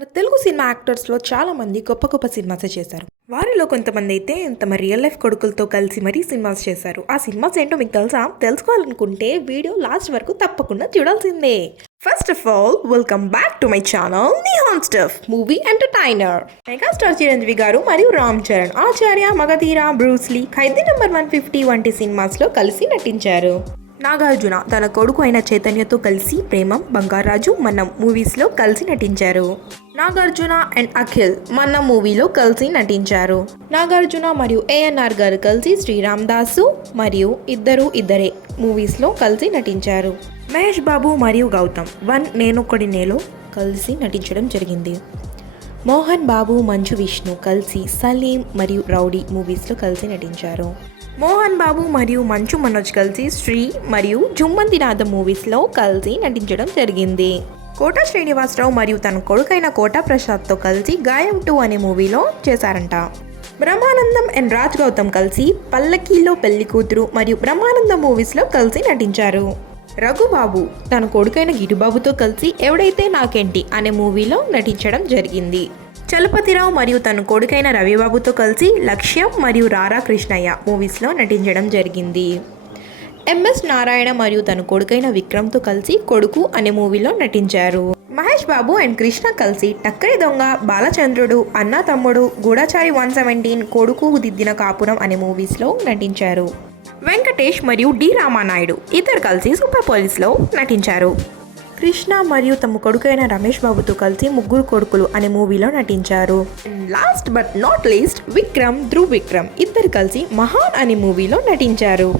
మన తెలుగు సినిమా యాక్టర్స్లో చాలామంది గొప్ప గొప్ప సినిమాసే చేశారు. వారిలో కొంతమంది అయితే తమ రియల్ లైఫ్ కొడుకులతో కలిసి మరీ సినిమాస్ చేశారు. ఆ సినిమాస్ ఏంటో మీకు తెలుసా? తెలుసుకోవాలనుకుంటే వీడియో లాస్ట్ వరకు తప్పకుండా చూడాల్సిందే. First of all welcome back to my channel Nihan stuff movie entertainer. Megastar Chiranjeevi garu మరియు రామ్ చరణ్, ఆచార్య, మగధీర, బ్రూస్లీ, ఖైదీ నంబర్ 150 వంటి సినిమాస్లో కలిసి నటించారు. నాగార్జున తన కొడుకు అయిన చైతన్యతో కలిసి ప్రేమం, బంగారాజు, మన్నం మూవీస్లో కలిసి నటించారు. నాగార్జున అండ్ అఖిల్ మన్నం మూవీలో కలిసి నటించారు. నాగార్జున మరియు ఏఎన్ఆర్ గారు కలిసి శ్రీరామ్ దాసు మరియు ఇద్దరే మూవీస్లో కలిసి నటించారు. మహేష్ బాబు మరియు గౌతమ్ నేనొక్కడినేలో కలిసి నటించడం జరిగింది. మోహన్ బాబు, మంచు విష్ణు కలిసి సలీం మరియు రౌడీ మూవీస్లో కలిసి నటించారు. మోహన్ బాబు మరియు మంచు మనోజ్ కలిసి శ్రీ మరియు జుమ్మందినాథ మూవీస్లో కలిసి నటించడం జరిగింది. కోట శ్రీనివాసరావు మరియు తన కొడుకైన కోటా ప్రసాద్తో కలిసి గాయం 2 అనే మూవీలో చేశారంట. బ్రహ్మానందం అండ్ రాజ్ గౌతమ్ కలిసి పల్లకీలో పెళ్లి కూతురు మరియు బ్రహ్మానందం మూవీస్లో కలిసి నటించారు. రఘుబాబు తన కొడుకైన గిరిబాబుతో కలిసి ఎవడైతే నాకేంటి అనే మూవీలో నటించడం జరిగింది. చలపతిరావు మరియు తన కొడుకైన రవిబాబుతో కలిసి లక్ష్యం మరియు రారా కృష్ణయ్య మూవీస్లో నటించడం జరిగింది. ఎంఎస్ నారాయణ మరియు తన కొడుకైన విక్రమ్తో కలిసి కొడుకు అనే మూవీలో నటించారు. మహేష్ బాబు అండ్ కృష్ణ కలిసి టక్కరి దొంగ, బాలచంద్రుడు, అన్న తమ్ముడు, గూఢచారి 117, కొడుకు దిద్దిన కాపురం అనే మూవీస్లో నటించారు. వెంకటేష్ మరియు డి రామానాయుడు ఇద్దరు కలిసి సూపర్ పోలీస్లో నటించారు. కృష్ణ మరియు తమ కొడుకైన రమేష్ బాబుతో కలిసి ముగ్గురు కొడుకులు అనే మూవీలో నటించారు. Last but not least Dhruv Vikram ఇద్దరు కలిసి మహాన్ అనే మూవీలో నటించారు.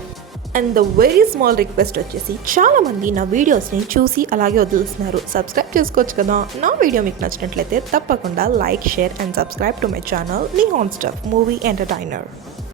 And the very small request వచ్చేసి, చాలామంది నా వీడియోస్ని చూసి అలాగే వదిలేస్తున్నారు. సబ్స్క్రైబ్ చేసుకోవచ్చు కదా. నా వీడియో మీకు నచ్చినట్లయితే తప్పకుండా like, share and subscribe to my channel Nihan stuff movie entertainer.